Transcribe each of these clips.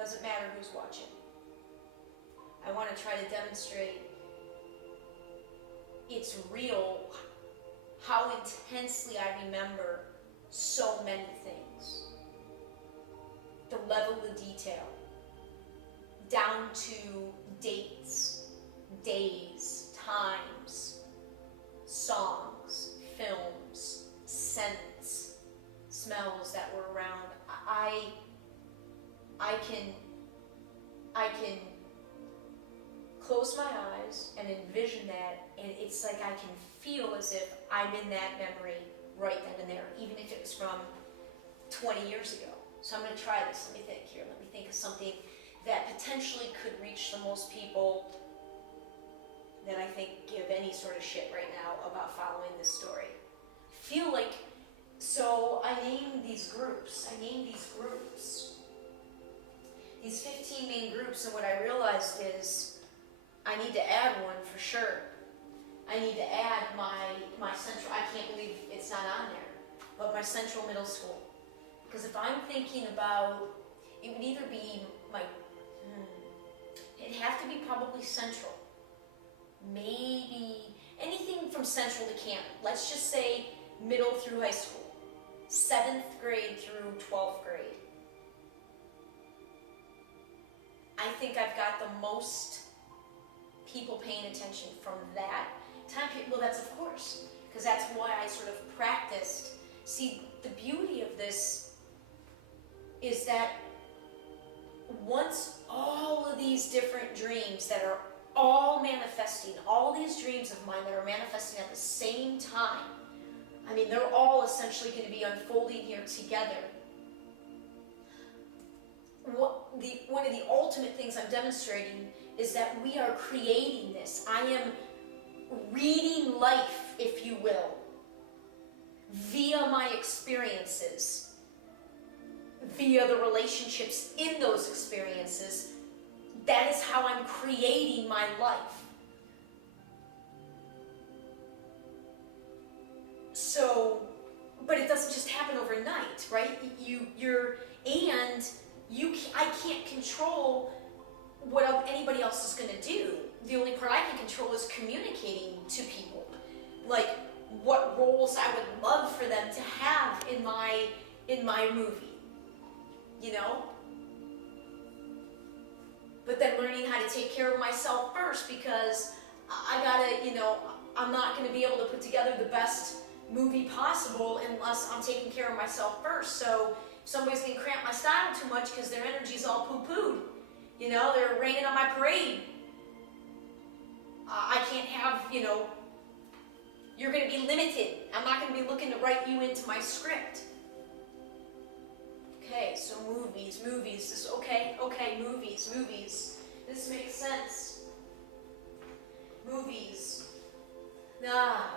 Doesn't matter who's watching. I want to try to demonstrate it's real how intensely I remember so many things. The level of detail, down to dates, days, times, songs, films, scents, smells that were around. I can close my eyes and envision that, and it's like I can feel as if I'm in that memory right then and there, even if it was from 20 years ago. So I'm going to try this. Let me think here. Let me think of something that potentially could reach the most people that I think give any sort of shit right now about following this story. I feel like, so I named these groups. These 15 main groups, and what I realized is I need to add one for sure. I need to add my central, I can't believe it's not on there, but my central middle school. Because if I'm thinking about, it would either be it'd have to be probably central. Maybe anything from central to camp. Let's just say middle through high school. 7th grade through 12th grade. I think I've got the most people paying attention from that time period. Well, that's of course, because that's why I sort of practiced. See, the beauty of this is that once all of these different dreams that are all manifesting, all these dreams of mine that are manifesting at the same time, I mean, they're all essentially going to be unfolding here together. One of the ultimate things I'm demonstrating is that we are creating this. I am reading life, if you will, via my experiences, via the relationships in those experiences. That is how I'm creating my life. So, but it doesn't just happen overnight, right? I can't control what anybody else is going to do. The only part I can control is communicating to people, like what roles I would love for them to have in my movie, you know? But then learning how to take care of myself first, because I gotta, I'm not going to be able to put together the best movie possible unless I'm taking care of myself first. So if somebody's going to cramp my style too much because their energy's all poo-pooed, they're raining on my parade, I can't have, you're going to be limited. I'm not going to be looking to write you into my script. Okay, so movies, this, okay, movies. This makes sense. Movies.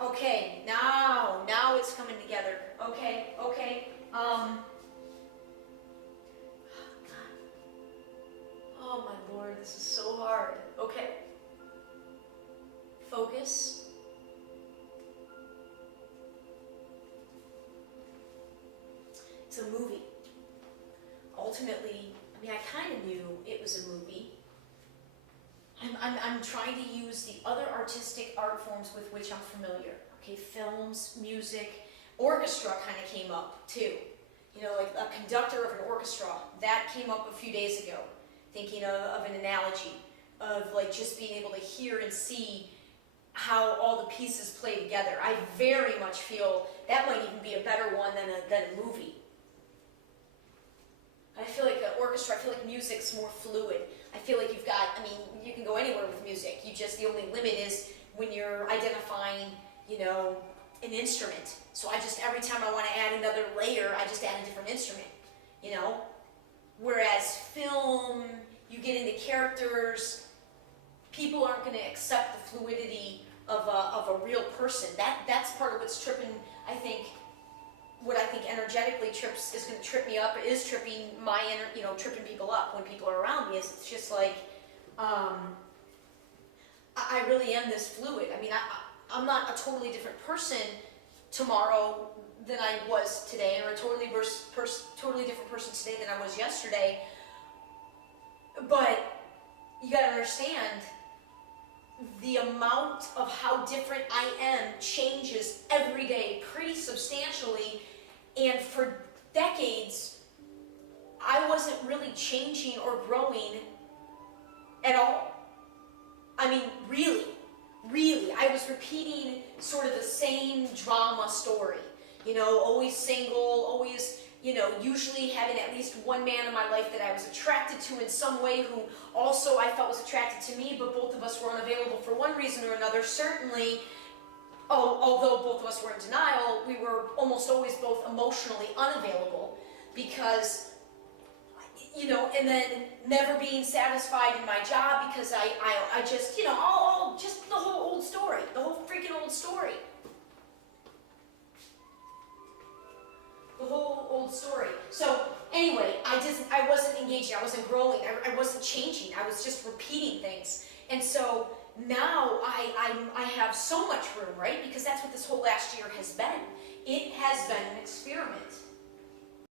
Okay, now it's coming together. Okay. Oh my Lord, this is so hard. Okay. Focus. It's a movie. Ultimately, I kind of knew it was a movie. I'm trying to use the other artistic art forms with which I'm familiar. Okay, films, music, orchestra kind of came up too. Like a conductor of an orchestra, that came up a few days ago. Thinking of an analogy of like just being able to hear and see how all the pieces play together. I very much feel that might even be a better one than a movie. I feel like an orchestra, I feel like music's more fluid. I feel like you can go anywhere with music. The only limit is when you're identifying, an instrument. So every time I want to add another layer, I just add a different instrument, Whereas film, you get into characters, people aren't going to accept the fluidity of a real person. That's part of what's tripping, I think. What I think energetically is going to trip me up, is tripping tripping people up when people are around me, is it's just like, I really am this fluid. I'm not a totally different person tomorrow than I was today, or a totally different person today than I was yesterday. But you gotta understand, the amount of how different I am changes every day pretty substantially, and for decades, I wasn't really changing or growing at all. I mean, really, I was repeating sort of the same drama story. You know, always single, always, you know, usually having at least one man in my life that I was attracted to in some way, who also I felt was attracted to me, but both of us were unavailable for one reason or another. Certainly, although both of us were in denial, we were almost always both emotionally unavailable because, you know, and then never being satisfied in my job because I just, you know, all just the whole old story, the whole freaking old story. The whole old story. So anyway, I wasn't engaging, I wasn't growing, I wasn't changing, I was just repeating things. And so now I have so much room, right? Because that's what this whole last year has been. It has been an experiment.